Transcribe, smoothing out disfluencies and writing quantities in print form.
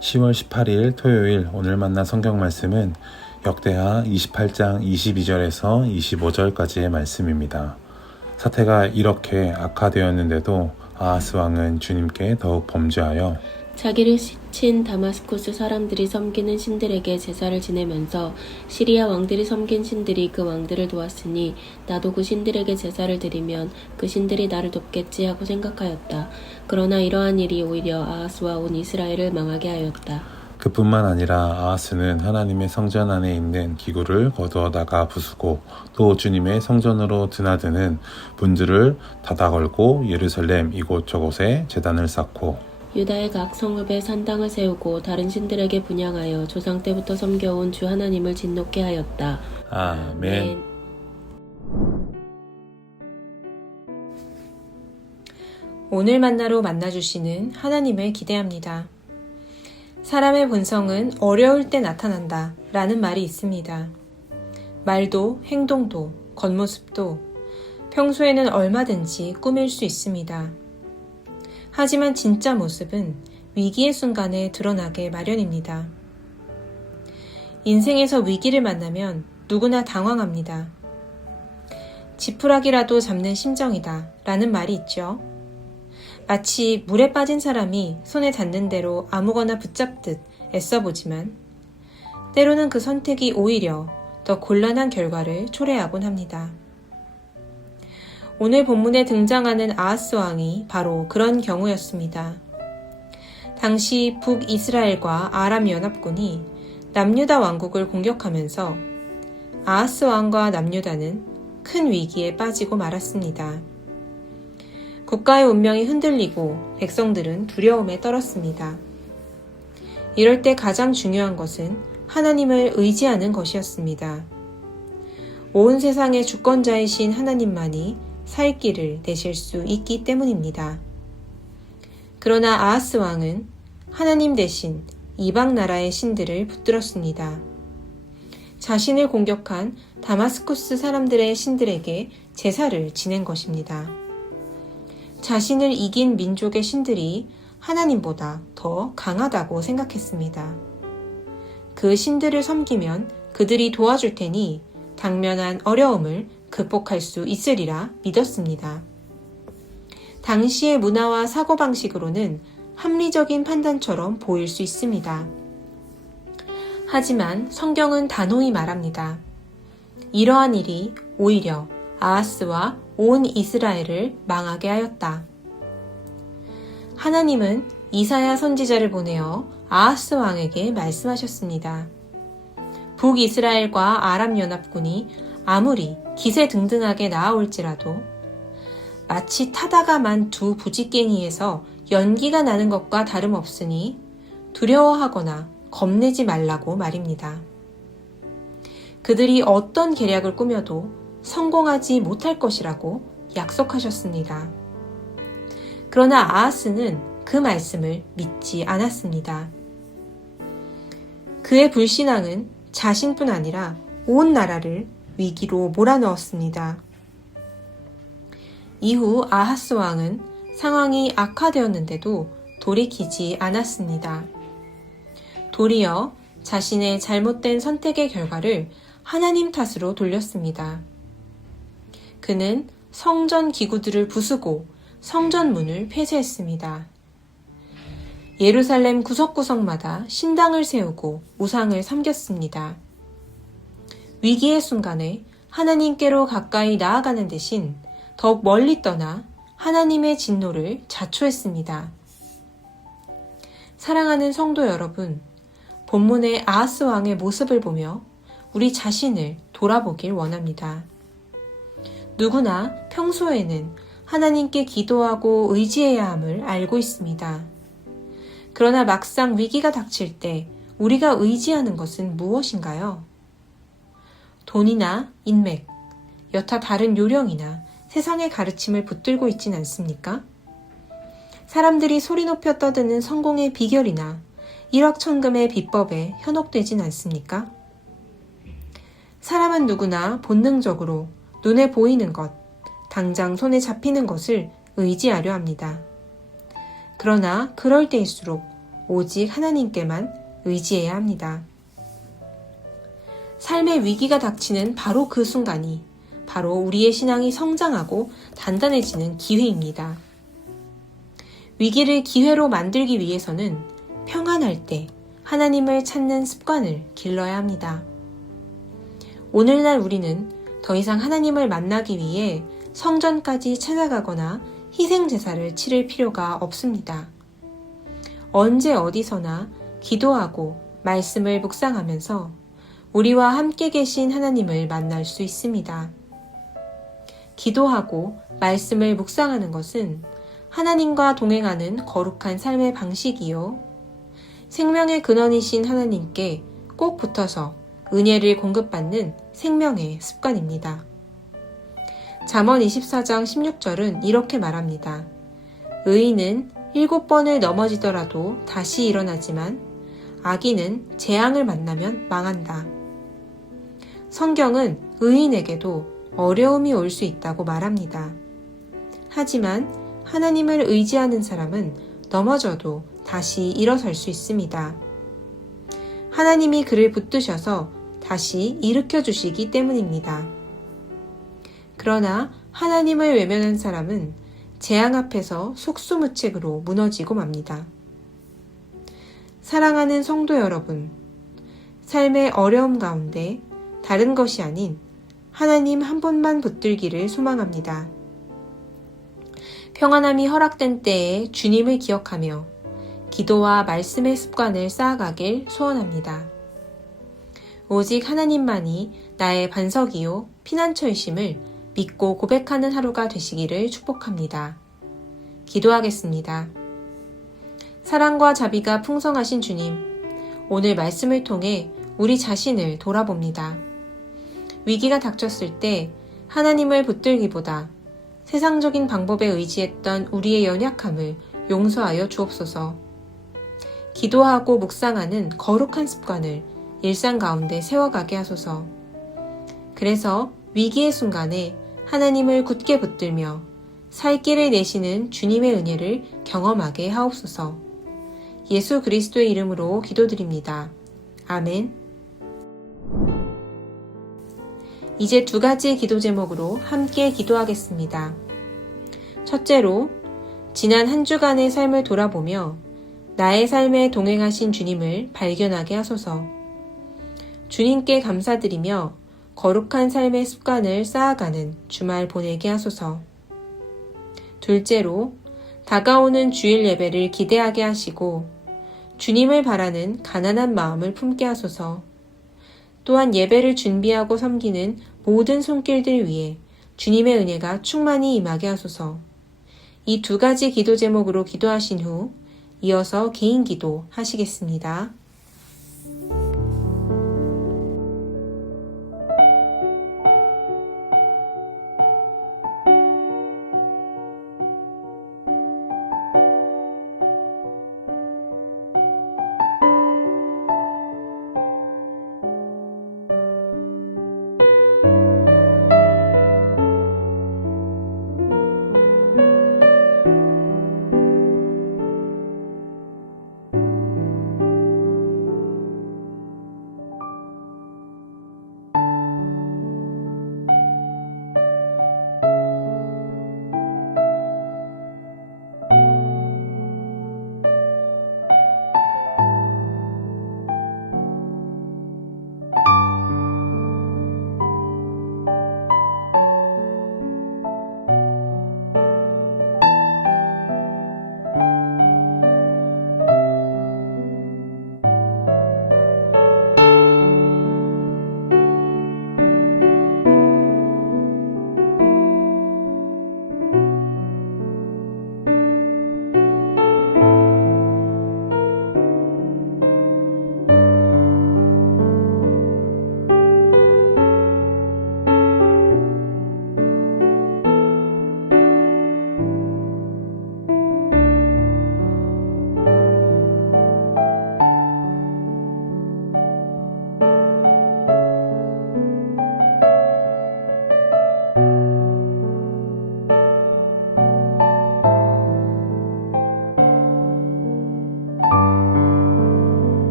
10월 18일 토요일 오늘 만난 성경 말씀은 역대하 28장 22절에서 25절까지의 말씀입니다. 사태가 이렇게 악화되었는데도 아하스 왕은 주님께 더욱 범죄하여 자기를 친 다마스쿠스 사람들이 섬기는 신들에게 제사를 지내면서 시리아 왕들이 섬긴 신들이 그 왕들을 도왔으니 나도 그 신들에게 제사를 드리면 그 신들이 나를 돕겠지 하고 생각하였다. 그러나 이러한 일이 오히려 아하스와 온 이스라엘을 망하게 하였다. 그뿐만 아니라 아하스는 하나님의 성전 안에 있는 기구를 거두어다가 부수고 또 주님의 성전으로 드나드는 문들을 닫아 걸고 예루살렘 이곳저곳에 제단을 쌓고 유다의 각 성읍에 산당을 세우고 다른 신들에게 분향하여 조상 때부터 섬겨온 주 하나님을 진노케 하였다. 아멘. 오늘 만나로 만나주시는 하나님을 기대합니다. 사람의 본성은 어려울 때 나타난다 라는 말이 있습니다. 말도 행동도 겉모습도 평소에는 얼마든지 꾸밀 수 있습니다. 하지만 진짜 모습은 위기의 순간에 드러나게 마련입니다. 인생에서 위기를 만나면 누구나 당황합니다. 지푸라기라도 잡는 심정이다 라는 말이 있죠. 마치 물에 빠진 사람이 손에 닿는 대로 아무거나 붙잡듯 애써보지만 때로는 그 선택이 오히려 더 곤란한 결과를 초래하곤 합니다. 오늘 본문에 등장하는 아하스 왕이 바로 그런 경우였습니다. 당시 북이스라엘과 아람 연합군이 남유다 왕국을 공격하면서 아하스 왕과 남유다는 큰 위기에 빠지고 말았습니다. 국가의 운명이 흔들리고 백성들은 두려움에 떨었습니다. 이럴 때 가장 중요한 것은 하나님을 의지하는 것이었습니다. 온 세상의 주권자이신 하나님만이 살 길을 내실 수 있기 때문입니다. 그러나 아하스 왕은 하나님 대신 이방 나라의 신들을 붙들었습니다. 자신을 공격한 다마스쿠스 사람들의 신들에게 제사를 지낸 것입니다. 자신을 이긴 민족의 신들이 하나님보다 더 강하다고 생각했습니다. 그 신들을 섬기면 그들이 도와줄 테니 당면한 어려움을 극복할 수 있으리라 믿었습니다. 당시의 문화와 사고방식으로는 합리적인 판단처럼 보일 수 있습니다. 하지만 성경은 단호히 말합니다. 이러한 일이 오히려 아하스와 온 이스라엘을 망하게 하였다. 하나님은 이사야 선지자를 보내어 아하스 왕에게 말씀하셨습니다. 북이스라엘과 아람 연합군이 아무리 기세등등하게 나아올지라도 마치 타다가 만 두 부지깽이에서 연기가 나는 것과 다름없으니 두려워하거나 겁내지 말라고 말입니다. 그들이 어떤 계략을 꾸며도 성공하지 못할 것이라고 약속하셨습니다. 그러나 아하스는 그 말씀을 믿지 않았습니다. 그의 불신앙은 자신뿐 아니라 온 나라를 위기로 몰아넣었습니다. 이후 아하스 왕은 상황이 악화되었는데도 돌이키지 않았습니다. 도리어 자신의 잘못된 선택의 결과를 하나님 탓으로 돌렸습니다. 그는 성전 기구들을 부수고 성전 문을 폐쇄했습니다. 예루살렘 구석구석마다 신당을 세우고 우상을 섬겼습니다. 위기의 순간에 하나님께로 가까이 나아가는 대신 더욱 멀리 떠나 하나님의 진노를 자초했습니다. 사랑하는 성도 여러분, 본문의 아하스 왕의 모습을 보며 우리 자신을 돌아보길 원합니다. 누구나 평소에는 하나님께 기도하고 의지해야 함을 알고 있습니다. 그러나 막상 위기가 닥칠 때 우리가 의지하는 것은 무엇인가요? 돈이나 인맥, 여타 다른 요령이나 세상의 가르침을 붙들고 있진 않습니까? 사람들이 소리 높여 떠드는 성공의 비결이나 일확천금의 비법에 현혹되진 않습니까? 사람은 누구나 본능적으로 눈에 보이는 것, 당장 손에 잡히는 것을 의지하려 합니다. 그러나 그럴 때일수록 오직 하나님께만 의지해야 합니다. 삶의 위기가 닥치는 바로 그 순간이 바로 우리의 신앙이 성장하고 단단해지는 기회입니다. 위기를 기회로 만들기 위해서는 평안할 때 하나님을 찾는 습관을 길러야 합니다. 오늘날 우리는 더 이상 하나님을 만나기 위해 성전까지 찾아가거나 희생제사를 치를 필요가 없습니다. 언제 어디서나 기도하고 말씀을 묵상하면서 우리와 함께 계신 하나님을 만날 수 있습니다. 기도하고 말씀을 묵상하는 것은 하나님과 동행하는 거룩한 삶의 방식이요. 생명의 근원이신 하나님께 꼭 붙어서 은혜를 공급받는 생명의 습관입니다. 잠언 24장 16절은 이렇게 말합니다. 의인은 7번을 넘어지더라도 다시 일어나지만 악인은 재앙을 만나면 망한다. 성경은 의인에게도 어려움이 올 수 있다고 말합니다. 하지만 하나님을 의지하는 사람은 넘어져도 다시 일어설 수 있습니다. 하나님이 그를 붙드셔서 다시 일으켜 주시기 때문입니다. 그러나 하나님을 외면한 사람은 재앙 앞에서 속수무책으로 무너지고 맙니다. 사랑하는 성도 여러분, 삶의 어려움 가운데 다른 것이 아닌 하나님 한 분만 붙들기를 소망합니다. 평안함이 허락된 때에 주님을 기억하며 기도와 말씀의 습관을 쌓아가길 소원합니다. 오직 하나님만이 나의 반석이요 피난처이심을 믿고 고백하는 하루가 되시기를 축복합니다. 기도하겠습니다. 사랑과 자비가 풍성하신 주님, 오늘 말씀을 통해 우리 자신을 돌아봅니다. 위기가 닥쳤을 때 하나님을 붙들기보다 세상적인 방법에 의지했던 우리의 연약함을 용서하여 주옵소서. 기도하고 묵상하는 거룩한 습관을 일상 가운데 세워가게 하소서. 그래서 위기의 순간에 하나님을 굳게 붙들며 살 길을 내시는 주님의 은혜를 경험하게 하옵소서. 예수 그리스도의 이름으로 기도드립니다. 아멘. 이제 2가지 기도 제목으로 함께 기도하겠습니다. 첫째로, 지난 한 주간의 삶을 돌아보며 나의 삶에 동행하신 주님을 발견하게 하소서. 주님께 감사드리며 거룩한 삶의 습관을 쌓아가는 주말 보내게 하소서. 둘째로, 다가오는 주일 예배를 기대하게 하시고 주님을 바라는 가난한 마음을 품게 하소서. 또한 예배를 준비하고 섬기는 모든 손길들 위해 주님의 은혜가 충만히 임하게 하소서. 이 2가지 기도 제목으로 기도하신 후 이어서 개인 기도 하시겠습니다.